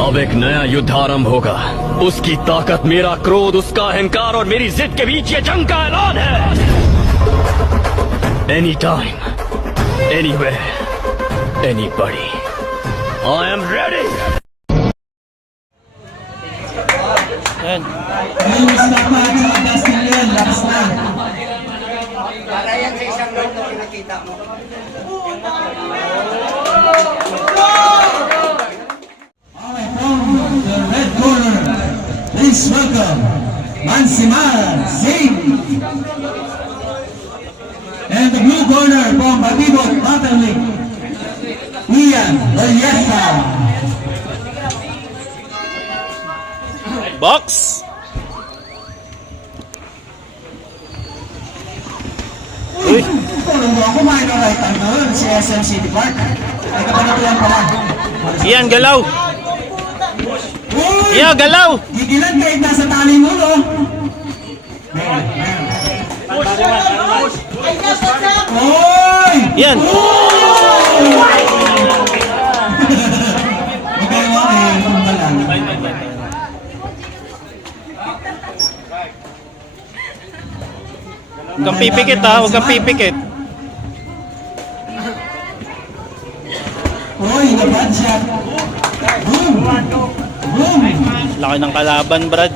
अब एक नया युद्ध आरंभ होगा। उसकी ताकत, मेरा क्रोध, उसका अहंकार और मेरी जिद के बीच ये जंग का ऐलान है। Any time any way anybody I'm ready welcome Mansimar Singh. And the blue corner from Batibot Battle League, Ian Valleza. Box! Uy! Tulong mo ako, right hand doon, si SM City Park. Ay, kapanatulan pala. Iyan, galaw! Iya, galaw! Gigilan kahit nasa tali mo, no? Oy! Yan! Magkaya mo eh, kumbalan. Huwag kang pipikit ha, huwag kang pipikit. Oy, nabad siya. Boom! Boom! Laki ng kalaban, Brad.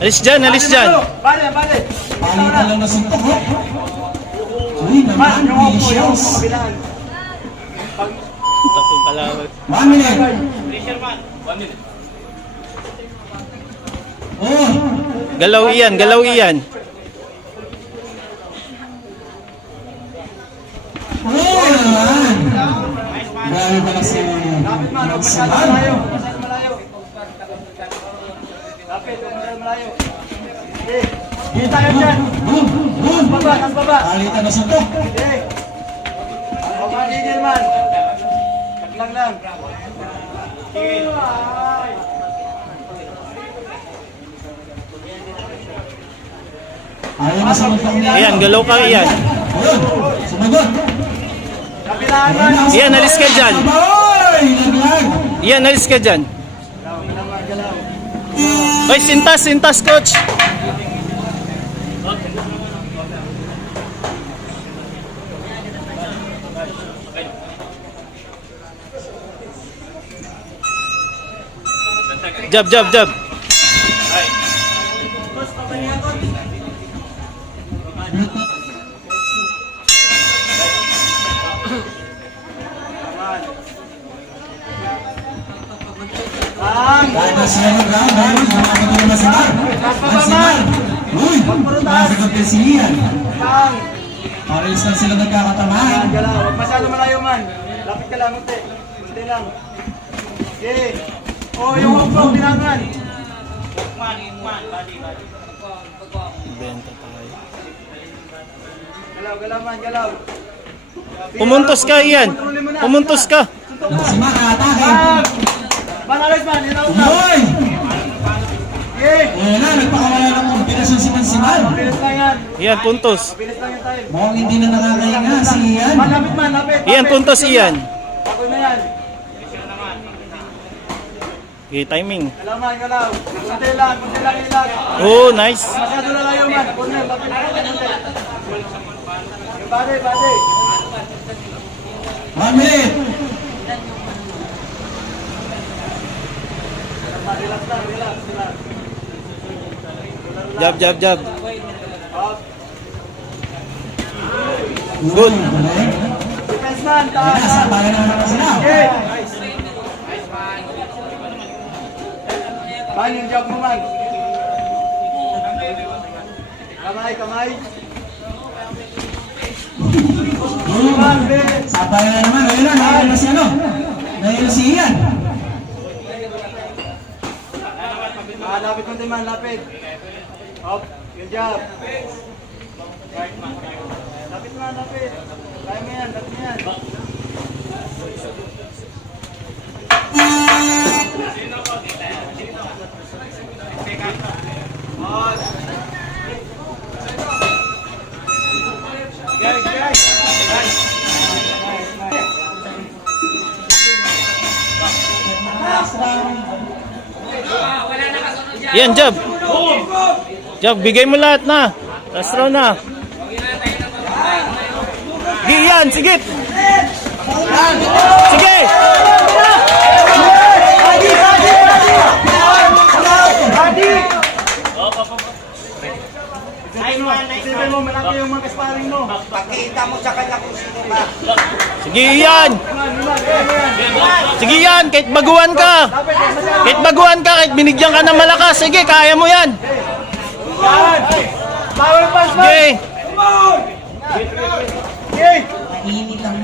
Alis dyan, alis dyan! Bale, bale. Palitan lang na suntok. Uy, naman, Delicious. Kabilaan. Tatlong kalaban. One minute. Oh, Galaw iyan, galaw iyan. oh naman. Grabe pala si Okay. Hindi tayo dyan. Boom! Boom! Baba, tas baba. Palitan na suntok. Okay. O, magigil man. Taglang lang. Ayaw na. Iyan, galaw ka iyan. Sumagot. Iyan, alis ka dyan. Iyan, alis ka dyan. Hoy, sintas, sintas, coach! Jab, jab, jab. Ang. Na siya ng ground, ayun, nakakatuloy na si Mar. Si. Uy, masagot din si Ian. Pares lang sila nagkakatamaan. Huwag masyado malayo man. Lapit ka lang, unti. Unti lang. Okay. O, yung uplo, binangan. Benta tayo. Galaw, galaw man, galaw. Pumuntos ka, Ian. Pumuntos ka. Si Mar atake. Ang. Manalis man, inaw ka. Uy! Okay. Ayun na, nagpakawala ng kombinasyon si Mansiman. Bilis lang yan. Iyan, puntos. Bilis lang yan tayo. Mukhang hindi na nakakahinga si Ian. Man, lapit man, lapit. Iyan, puntos, Ian. Ako na yan. Okay, timing. Galaw man, galaw. Kunti lang, kunti lang ilag. Oh, nice. Masyado na layo man. Corner, lapit lang kunti. Yung body, body. One minute. Jab, jab, jab. Good. Defense man, taas man. sabayan na naman sila. Okay. Man, yung job mo man. Kamay, kamay. Sabayan na naman. Ayun na, nahilo na si ano. Nahilo si Ian. Ah, lapit konti man, lapit. Up, good job. Lapit man, lapit. Kaya mo yan, lapit yan. Guys, guys. Yan, Jab. Jab, bigay mo lahat na. Last round na. Sige, yan, sige. Sige. Isipin mo, malaki yung mga kasparing mo. Sige, yan. Sige, yan. Kahit baguhan ka. Kahit baguhan ka, kahit binigyan ka ng malakas. Sige, kaya mo yan. Bawal pa, Sige. Sige!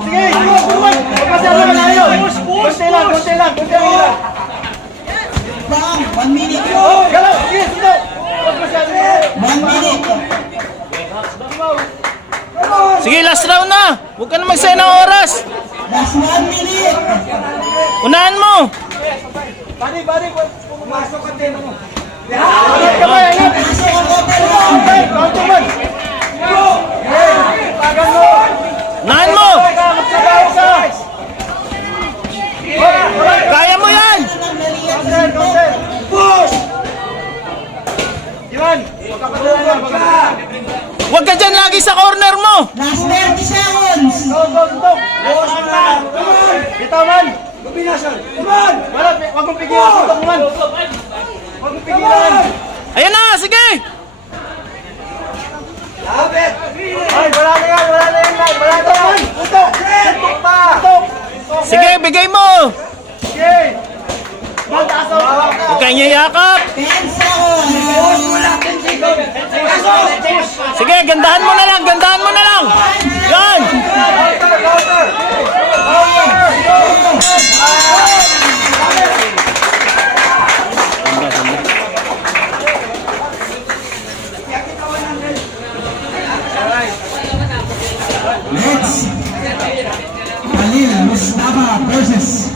Sige! Huwag masyado malayo! Kunti lang, kunti lang, kunti lang! Bang, one minute. Oh, galaw! Sige, sige! Masyado malayo! One minute. Sige, last round na. Huwag ka na magsaya ng oras. Last one minute. Unahan mo. Bari, bari! Pumasok ka din mo! Ka ba? Tagan mo! Unahan mo. Kaya mo yan. Push! Iwan! Huwag ka dyan lagi sa corner mo. Last 30 seconds. Go! Bukas na! Bitaw man! Kombinasyon! Come on! Wala, wag mong pigilan sa takuman! Wag mong pigilan! Ayan na, sige. Ay, wala na yan! Wala na yan! Wala na yan! Tutok! Tutok pa! Tutok! Sige, bigay mo. Sige! Mataas ang hawak ka! Huwag kang yayakap. 10 seconds. Sige, gandahan mo na lang, gandahan mo na lang. Yan. Next. Khalil Mustafa versus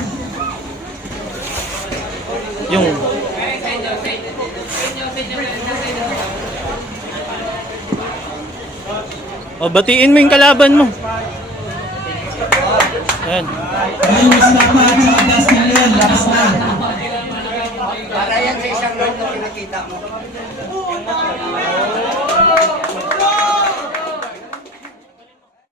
O, batiin mo yung kalaban mo. Ayan. Ayun, mas na na yun. Para yan sa isang loob na pinakita mo. Oo,